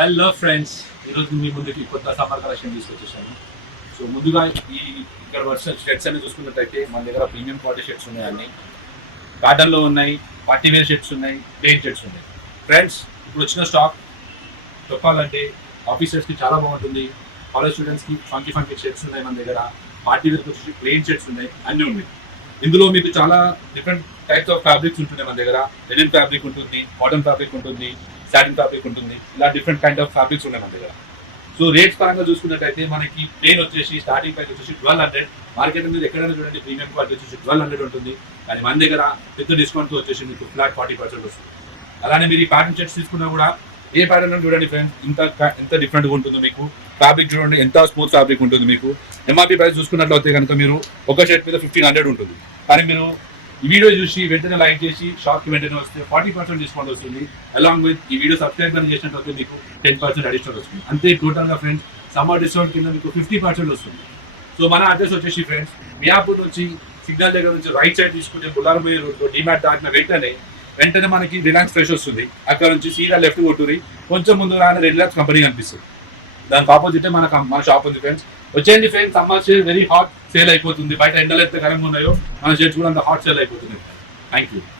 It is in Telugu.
హలో ఫ్రెండ్స్, ఈరోజు మీ ముందుకి కొత్త సమ్మర్ కలెక్షన్ తీసుకొచ్చేసాను. సో ముందుగా ఈ ఇక్కడ వర్ష షర్ట్స్ అన్ని చూసుకున్నట్టయితే మన దగ్గర ప్రీమియం క్వాలిటీ షర్ట్స్ ఉన్నాయి, అన్ని కాటన్లో ఉన్నాయి, పార్టీ వేర్ షర్ట్స్ ఉన్నాయి, ప్లెయిన్ షర్ట్స్ ఉన్నాయి. ఫ్రెండ్స్, ఇప్పుడు వచ్చిన స్టాక్ చెప్పాలంటే ఆఫీసర్స్కి చాలా బాగుంటుంది. కాలేజ్ స్టూడెంట్స్కి ఫంకీ షర్ట్స్ ఉన్నాయి మన దగ్గర. పార్టీ వేర్కి వచ్చి ప్లెయిన్ షర్ట్స్ ఉన్నాయి, అన్నీ ఉన్నాయి. ఇందులో మీకు చాలా డిఫరెంట్ టైప్స్ ఆఫ్ ఫ్యాబ్రిక్స్ ఉంటున్నాయి మన దగ్గర. లెనిన్ ఫ్యాబ్రిక్ ఉంటుంది, కాటన్ ఫ్యాబ్రిక్ ఉంటుంది, సాటిన్ ఫ్యాబ్రిక్ ఉంటుంది. ఇలా డిఫరెంట్ కైండ్ ఆఫ్ ఫ్యాబ్రిక్స్ ఉన్నాయి మన దగ్గర. సో రేట్స్ పరంగా చూసుకున్నట్టయితే మనకి ప్లేన్ వచ్చేసి స్టార్టింగ్ ప్రైస్ వచ్చేసి 1200. మార్కెట్ మీద ఎక్కడైనా చూడండి ప్రీమియం క్వాలిటీ వచ్చేసి 1200 ఉంటుంది. కానీ మన దగ్గర పెద్ద డిస్కౌంట్తో వచ్చేసి మీకు ఫ్లాట్ 40% వస్తుంది. అలానే మీరు ఈ ప్యాటర్న్ షర్ట్స్ తీసుకున్నా కూడా ఏ ప్యాటర్న్ చూడండి ఫ్రెండ్స్, ఎంత డిఫరెంట్గా ఉంటుందో. మీకు ఫ్యాబ్రిక్ చూడండి, ఎంత స్మూత్ ఫ్యాబ్రిక్ ఉంటుంది. మీకు ఎంఆర్పీ ప్రైస్ చూసుకున్నట్లయితే కనుక మీరు ఒక షర్ట్ మీద 1500 ఉంటుంది. కానీ మీరు ఈ వీడియో చూసి వెంటనే లైక్ చేసి షాప్కి వెంటనే వస్తే 40% డిస్కౌంట్ వస్తుంది. అలాంగ్ విత్ ఈ వీడియో సబ్స్క్రైబ్ కానీ చేసినట్లయితే మీకు 10% అడిషనల్ వస్తుంది. అంతే టోటల్గా ఫ్రెండ్స్ సమ్మర్ డిస్కౌంట్ కింద మీకు 50% వస్తుంది. సో మన అడ్రస్ వచ్చేసి ఫ్రెండ్స్ మియాపూర్ నుంచి సిగ్నల్ దగ్గర నుంచి రైట్ సైడ్ తీసుకుంటే బుల్లారమయ్య రోడ్లో డిమార్ట్ దాటిన వెంటనే మనకి రిలయన్స్ ఫ్రెష్ వస్తుంది. అక్కడ నుంచి సీదా లెఫ్ట్ కొట్టురి, కొంచెం ముందు రాని రిలయన్స్ కంపెనీ కనిపిస్తుంది. దానికి ఆపోజిట్ మన షాప్ ఉంది ఫ్రెండ్స్. వచ్చేయండి friends, summer sale very hot sale అయిపోతుంది. బయట ఎండలు ఎంత కరంగా ఉన్నాయో మన షర్ట్స్ కూడా అంత హాట్ సేల్ అయిపోతుంది. Thank you.